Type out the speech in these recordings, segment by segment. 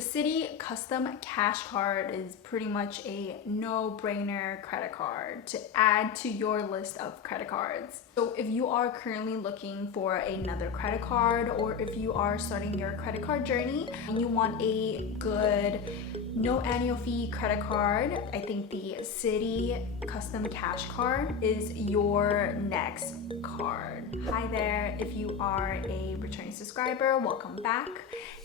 The Citi Custom Cash card is pretty much a no-brainer credit card to add to your list of credit cards. So if you are currently looking for another credit card, or if you are starting your credit card journey and you want a good no annual fee credit card, I think the Citi Custom Cash card is your next card. Hi there, if you are a returning subscriber, welcome back.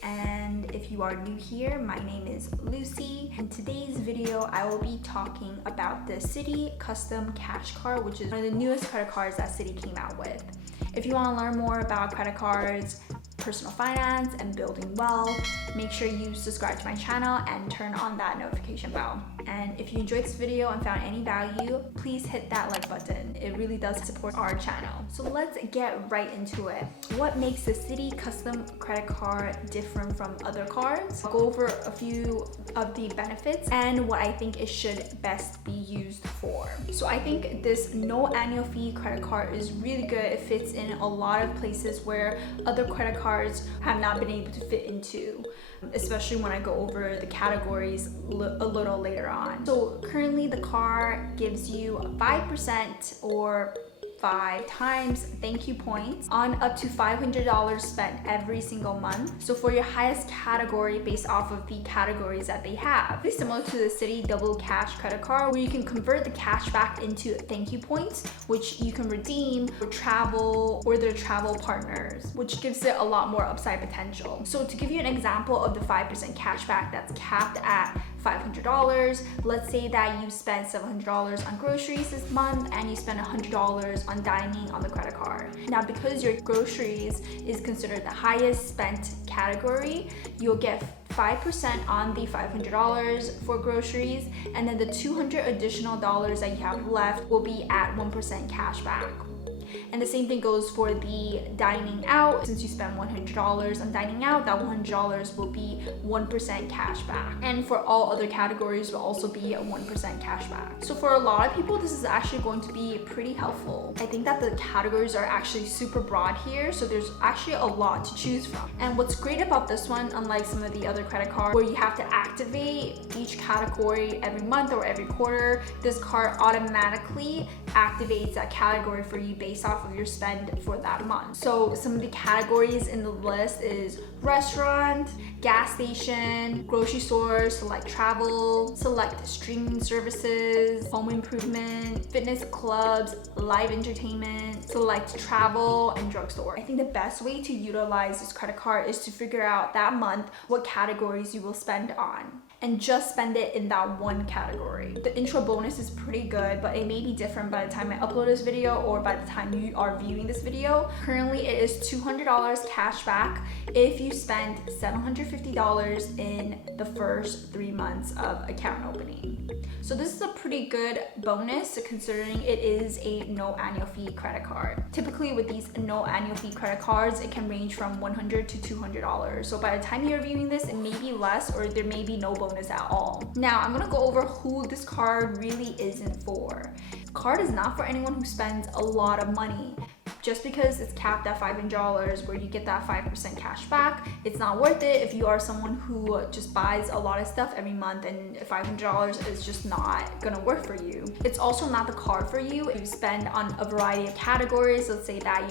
And if you are new here, my name is Lucy. In today's video, I will be talking about the Citi Custom Cash card, which is one of the newest credit cards that Citi came out with. If you want to learn more about credit cards, personal finance, and building wealth, make sure you subscribe to my channel and turn on that notification bell. And if you enjoyed this video and found any value, please hit that like button. It really does support our channel. So let's get right into it. What makes the Citi Custom Credit Card different from other cards? I'll go over a few of the benefits and what I think it should best be used for. So I think this no annual fee credit card is really good. It fits in a lot of places where other credit cards have not been able to fit into, especially when I go over the categories a little later on. So currently the card gives you 5% or 5 times thank you points on up to $500 spent every single month. So for your highest category based off of the categories that they have. It's similar to the Citi Double Cash credit card, where you can convert the cash back into thank you points, which you can redeem for travel or their travel partners, which gives it a lot more upside potential. So to give you an example of the 5% cash back that's capped at $500, let's say that you spent $700 on groceries this month and you spend $100 on dining on the credit card. Now, because your groceries is considered the highest spent category, you'll get 5% on the $500 for groceries, and then the $200 additional dollars that you have left will be at 1% cash back. And the same thing goes for the dining out. Since you spend $100 on dining out, that $100 will be 1% cash back. And for all other categories will also be a 1% cash back. So for a lot of people, this is actually going to be pretty helpful. I think that the categories are actually super broad here, so there's actually a lot to choose from. And what's great about this one, unlike some of the other credit cards where you have to activate each category every month or every quarter, this card automatically activates that category for you based off of your spend for that month. So some of the categories in the list is restaurant, gas station, grocery store, select travel, select streaming services, home improvement, fitness clubs, live entertainment, select travel, and drugstore. I think the best way to utilize this credit card is to figure out that month what categories you will spend on, and just spend it in that one category. The intro bonus is pretty good, but it may be different by the time I upload this video or by the time you are viewing this video. Currently, it is $200 cash back if you spend $750 in the first 3 months of account opening. So this is a pretty good bonus considering it is a no annual fee credit card. Typically with these no annual fee credit cards, it can range from $100 to $200. So by the time you're viewing this, it may be less or there may be no bonus at all. Now I'm gonna go over who this card really isn't for. The card is not for anyone who spends a lot of money. Just because it's capped at $500 where you get that 5% cash back, it's not worth it if you are someone who just buys a lot of stuff every month and $500 is just not gonna work for you. It's also not the card for you if you spend on a variety of categories. Let's say that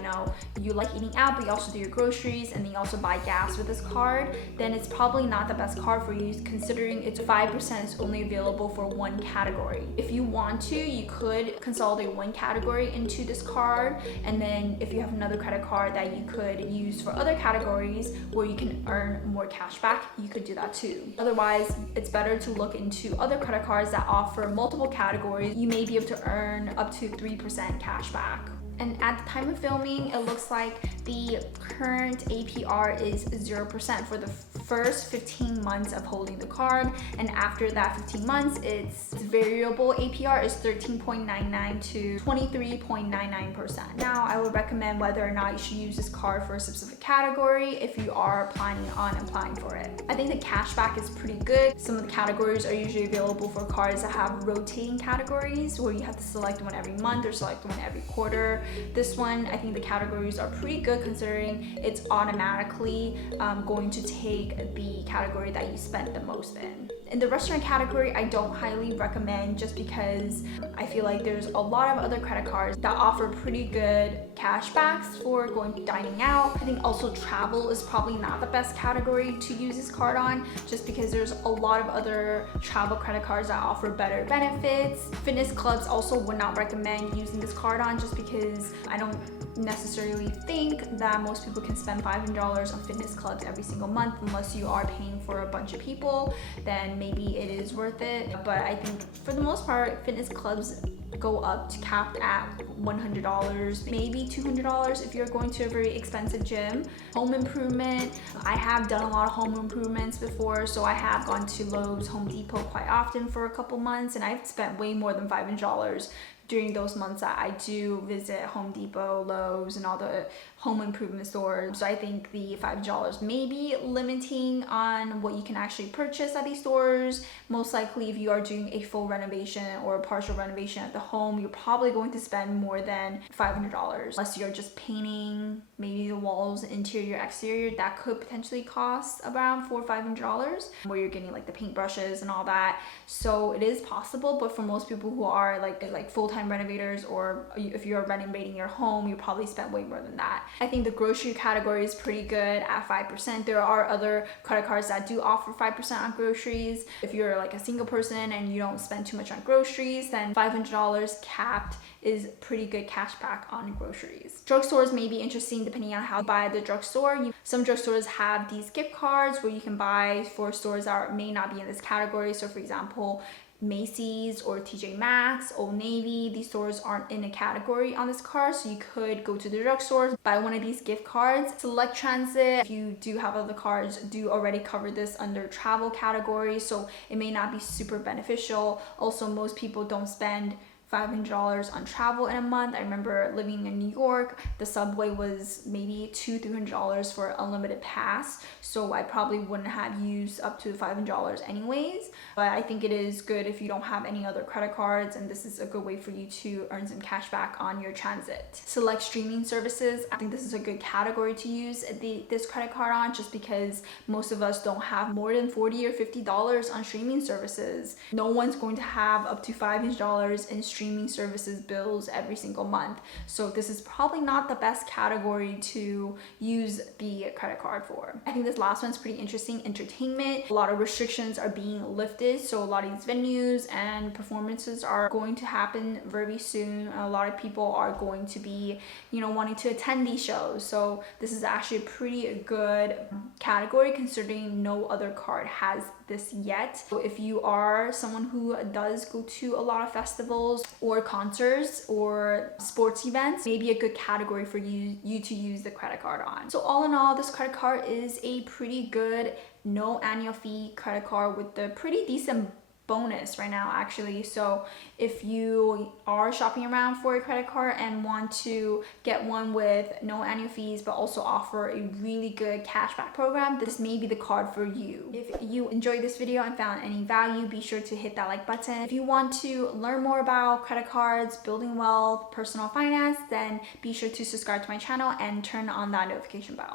you like eating out, but you also do your groceries and then you also buy gas with this card, then it's probably not the best card for you considering it's 5% is only available for one category. If you want to, you could consolidate one category into this card, and then if you have another credit card that you could use for other categories where you can earn more cash back, you could do that too. Otherwise, it's better to look into other credit cards that offer multiple categories. You may be able to earn up to 3% cash back. And at the time of filming, it looks like the current APR is 0% for the first 15 months of holding the card, and after that 15 months, its variable APR is 13.99 to 23.99%. Now, I would recommend whether or not you should use this card for a specific category if you are planning on applying for it. I think the cashback is pretty good. Some of the categories are usually available for cards that have rotating categories where you have to select one every month or select one every quarter. This one, I think the categories are pretty good considering it's automatically going to take the category that you spend the most in. In the restaurant category, I don't highly recommend, just because I feel like there's a lot of other credit cards that offer pretty good cash backs for going dining out. I think also travel is probably not the best category to use this card on, just because there's a lot of other travel credit cards that offer better benefits. Fitness clubs also would not recommend using this card on, just because I don't necessarily think that most people can spend $500 on fitness clubs every single month. Unless you are paying for a bunch of people, then maybe it is worth it. But I think for the most part, fitness clubs go up to capped at $100, maybe $200 if you're going to a very expensive gym. Home improvement, I have done a lot of home improvements before, so I have gone to Lowe's, Home Depot quite often for a couple months, and I've spent way more than $500 during those months that I do visit Home Depot, Lowe's, and all the home improvement stores. So I think the $5 may be limiting on what you can actually purchase at these stores. Most likely, if you are doing a full renovation or a partial renovation at the home, you're probably going to spend more than $500. Unless you're just painting maybe the walls, interior, exterior, that could potentially cost around $400 or $500, where you're getting like the paint brushes and all that. So it is possible, but for most people who are like full-time renovators, or if you're renovating your home, you probably spend way more than that. I think the grocery category is pretty good at 5%. There are other credit cards that do offer 5% on groceries. If you're like a single person and you don't spend too much on groceries, then $500 capped is pretty good cash back on groceries. Drugstores may be interesting depending on how you buy at the drugstore. Some drugstores have these gift cards where you can buy for stores that may not be in this category. So for example, Macy's or TJ Maxx, Old Navy, these stores aren't in a category on this card, so you could go to the drugstore, buy one of these gift cards. Select Transit, if you do have other cards, do already cover this under travel category, so it may not be super beneficial. Also, most people don't spend $500 on travel in a month. I remember living in New York, the subway was maybe $200-$300 for an unlimited pass, so I probably wouldn't have used up to $500 anyways. But I think it is good if you don't have any other credit cards, and this is a good way for you to earn some cash back on your transit. Select streaming services, I think this is a good category to use this credit card on, just because most of us don't have more than $40 or $50 on streaming services. No one's going to have up to $500 in streaming services bills every single month, so this is probably not the best category to use the credit card for. I think this last one's pretty interesting. Entertainment, a lot of restrictions are being lifted, so a lot of these venues and performances are going to happen very soon. A lot of people are going to be, wanting to attend these shows, so this is actually a pretty good category considering no other card has this yet. So if you are someone who does go to a lot of festivals or concerts or sports events, maybe a good category for you to use the credit card on. So all in all, this credit card is a pretty good no annual fee credit card with a pretty decent bonus right now actually. So if you are shopping around for a credit card and want to get one with no annual fees but also offer a really good cashback program, this may be the card for you. If you enjoyed this video and found any value, be sure to hit that like button. If you want to learn more about credit cards, building wealth, personal finance, then be sure to subscribe to my channel and turn on that notification bell.